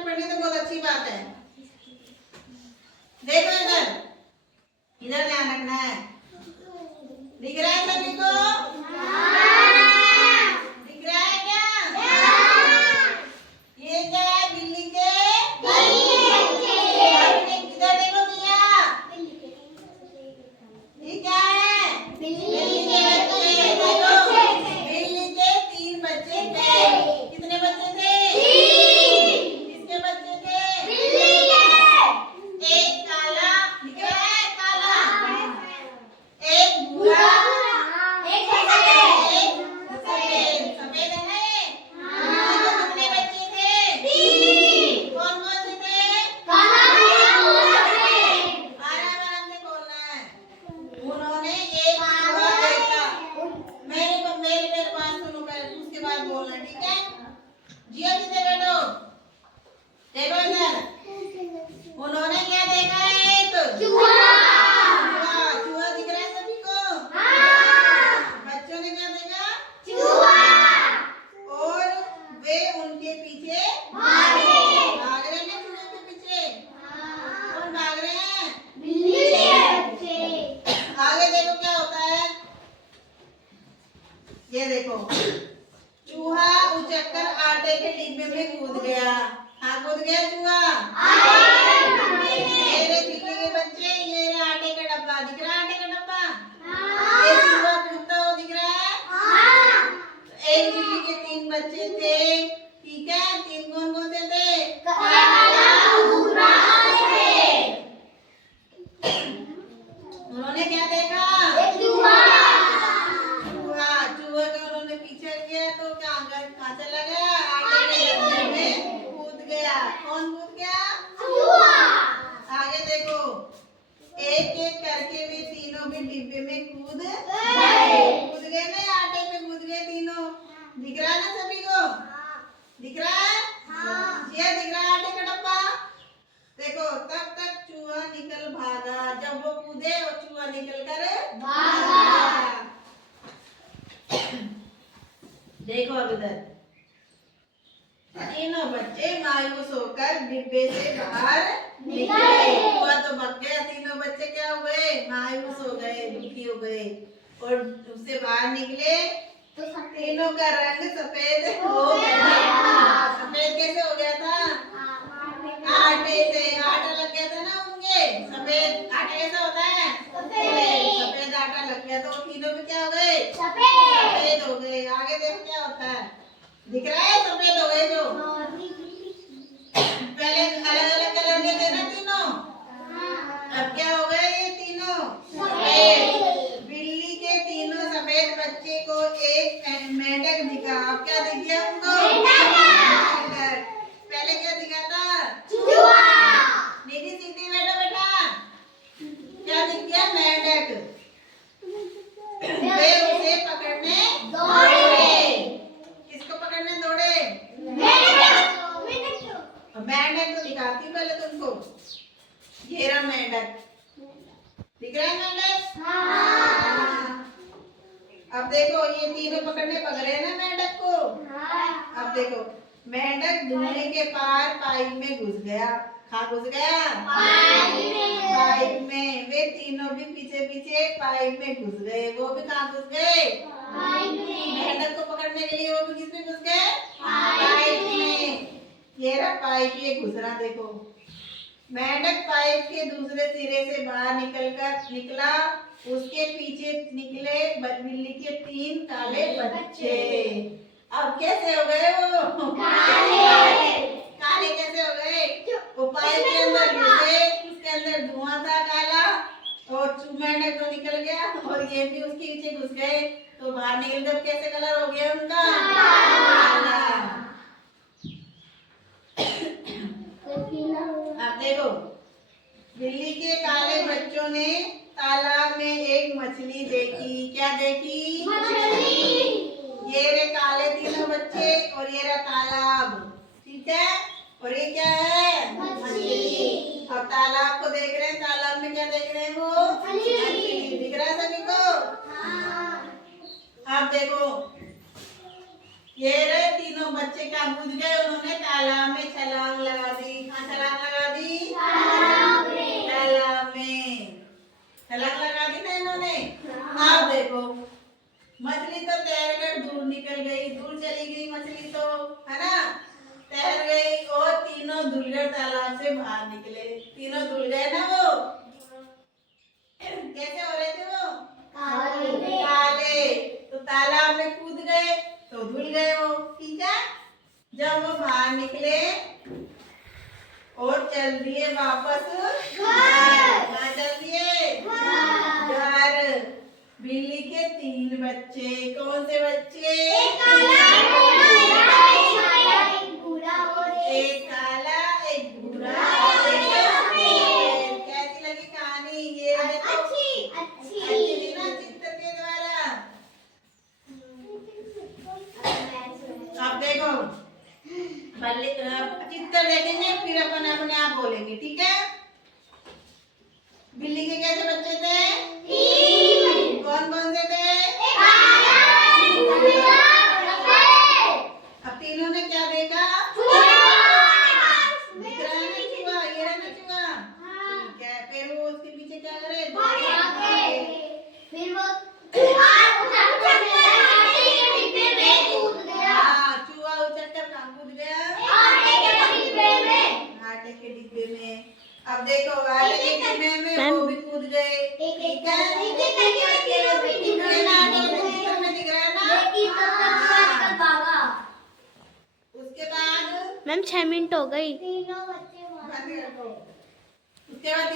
में पढ़नी तो बहुत अच्छी बात है। देखो इधर, इधर ध्यान रखना है। दिख रहा है सभी को? दिख रहा है क्या? ये क्या है? बिल्ली के इधर देखो भैया, ये क्या है? बिल्ली के बच्चे। देखो, बिल्ली के 3 बच्चे थे। कितने बच्चे थे? 3। किसके बच्चे थे? बिल्ली के। एक काला, दिख रहा है? काला, एक भूरा, एक सफेद। सफेद है ना ये? तो कितने बच्चे थे? 3। कौन कौन से थे? आराम से बोलना है। उन्होंने एक चूहा देखा। मेरी बात सुनो पहले, उसके बाद बोलना, ठीक है? जियो सीधे बैठो। देखो इधर, उन्होंने क्या देखा? एक चूहा। चूहा दिख रहा है सभी को? बच्चों ने क्या देखा? चूहा। और वे उनके पीछे भाग रहे हैं। चूहे के पीछे कौन भाग रहे हैं? बिल्ली के बच्चे। आगे देखो क्या होता है, ये देखो, चूहा उछलकर आटे के डिब्बे में कूद गया। हाँ, कूद गया चूहा। ये रे बिल्ली के बच्चे, ये रे आटे का डब्बा। दिख रहा है आटे का डब्बा? ये चूहा कूदता हुआ दिख रहा है? एक बिल्ली के 3 बच्चे थे, ठीक है? 3 कौन कौन से थे? काला, भूरा, सफेद। उन्होंने क्या देखा? चूहा। चूहे का उन्होंने पीछे किया तो क्या कहाँ चला गया? आटे के डब्बे में कूद गया। कौन कूद गया? चूहा। आगे देखो, एक एक करके वे तीनों भी डिब्बे में कूद गए ना, आटे में कूद गए तीनों। दिख रहा है ना सभी को? दिख रहा है? ये दिख रहा है आटे का डब्बा? देखो, तब तक चूहा निकल भागा। जब वो कूदे और चूहा निकल कर भागा। देखो अब इधर, तीनों बच्चे मायूस होकर डिब्बे से बाहर निकले। चूहा तो भाग गया, तीनों बच्चे क्या हो गए? मायूस हो गए, दुखी हो गए और उससे बाहर निकले तो तीनों का रंग सफेद हो गया। सफेद कैसे हो गया था? आटे से। आटा लग गया था ना उनके। सफेद आटा कैसा होता है? सफेद आटा लग गया तो तीनों में क्या हो गए? सफेद हो गए। आगे देखो क्या होता है, दिख रहा है? सफेद हो गए जो। पहले अलग अलग कलर के थे ना तीनों, अब क्या हो गए ये तीनों? सफेद। बिल्ली के तीनों सफेद बच्चे को एक मेंढक दिखा। अब क्या दिख गया उनको? मेंढक। पहले क्या दिखा था? चूहा। नीचे सीधी बैठो बेटा। क्या दिख गया? मेंढक। वे उसे पकड़ने दौड़े। किसको पकड़ने दौड़े? मेंढक तो दिखाती हूँ पहले तुमको। ये रहा मेंढक, दिख रहा है मेंढक? अब देखो, ये तीनों पकड़ने पकड़ रहे हैं ना मेंढक को। अब देखो, मेंढक धुएं के पार पाइप में घुस गया। कहाँ घुस गया? पाइप में। वे तीनों भी पीछे पीछे पाइप में घुस गए। वो भी कहाँ घुस गए? मेंढक को पकड़ने के लिए वो भी किसमें घुस गए? पाइप में। ये रहा पाइप, ये घुस रहा। देखो, मेंढक पाइप के दूसरे सिरे से बाहर निकला। उसके पीछे निकले बिल्ली के 3 काले बच्चे। अब कैसे हो गए वो? काले कैसे हो गए? वो पाइप के अंदर घुसे, उसके अंदर धुआं था काला, और मेंढक तो निकल गया और ये भी उसके पीछे घुस गए तो बाहर निकल कर कैसे कलर हो गया उनका? काला। अब देखो, बिल्ली के काले बच्चों ने तालाब में एक मछली देखी। क्या देखी? मछली। ये रे काले तीनों बच्चे और ये रहा तालाब, ठीक है? और ये क्या है? मछली। अब तालाब को देख रहे हैं, तालाब में क्या देख रहे हैं वो? मछली। दिख रहा है सभी को? अब देखो, ये रहे तीनों बच्चे क्या कूद गए, उन्होंने तालाब में छलांग लगा के बाहर निकले, तीनों धुल गए ना वो। कैसे हो रहे थे वो? काले। तो तालाब में कूद गए तो धुल गए वो, ठीक है। जब वो बाहर निकले और चल दिए वापस कहाँ चल दिए? घर। बिल्ली के 3 बच्चे। कौन से बच्चे? एक काला एक भूरा और एक सफेद। कैसी लगी कहानी? ये देखो अच्छी थी ना चित्र के द्वारा। अब देखो चित्र देखेंगे फिर अपन अपने आप बोलेंगे, ठीक है। बिल्ली के कैसे बच्चे थे? 3। कौन कौन से थे? अब तीनों ने क्या देखा? दिख रहा है ना चूहा, ये रहा ना चूहा। ठीक है, फिर वो उसके पीछे क्या करे? फिर वो चूहा उछलकर कहाँ कूद गया? आटे के डिब्बे में। अब देखो आटे के डिब्बे में वो भी कूद गए, ठीक है। दिख रहा है ना? उसके बाद मैम 6 मिनट हो गई। बंद कर दो। उसके बाद